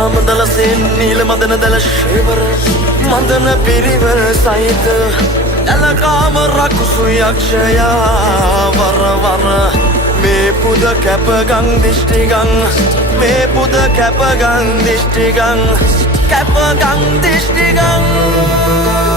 ආමදලසෙන් නීල මදන දල ශේවර මදන පිරිවර සහිත ඇලකාම රකුසු යක්ෂයා වරවර මේ පුද කැපගං දිෂ්ටිගං මේ පුද කැපගං දිෂ්ටිගං කැපගං දිෂ්ටිගං